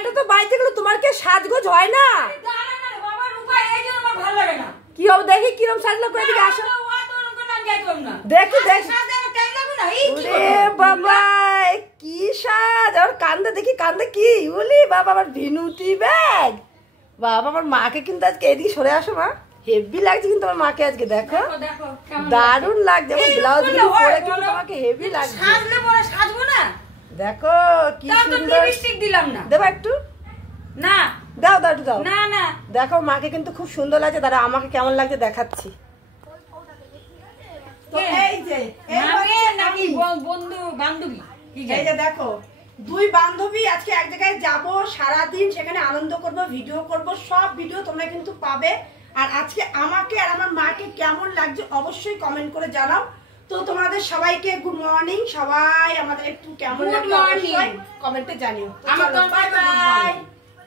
জামাইটা তো বাড়িতে গেল, তোমার কি সাজগোজ হয় না? কি হবে দেখি কিরম সাজলো করে দিকে আসো। দেখি বাবা কি সাজ, আর কান্দে দেখি, কান্দে কি বলি বাবা, আমার ভিনুতি ব্যাগ। বাবা আমার মাকে কিন্তু আজকে এদিকে সরে আসো মা, হেভি লাগছে কিন্তু আমার মাকে আজকে, দেখো দারুণ লাগছে। ব্লাউজ গুলো পরে কিন্তু তোমাকে হেভি লাগছে। দেখো কি সুন্দর, দিলাম না দেবা একটু, না দাও দাও একটু দাও, না না দেখো মাকে কিন্তু খুব সুন্দর লাগছে। দাঁড়া আমাকে কেমন লাগছে দেখাচ্ছি। এই যে দেখো দুই বান্ধবী আজকে এক জায়গায় যাব, সারাদিন সেখানে আনন্দ করব, ভিডিও করব, সব ভিডিও তোমরা কিন্তু পাবে। আর আজকে আমাকে আর আমার মাকে কেমন লাগছে অবশ্যই কমেন্ট করে জানাও। তো তোমাদের সবাইকে গুড মর্নিং, সবাই আমাদের একটু কেমন লাগছে অবশ্যই কমেন্টে জানিও।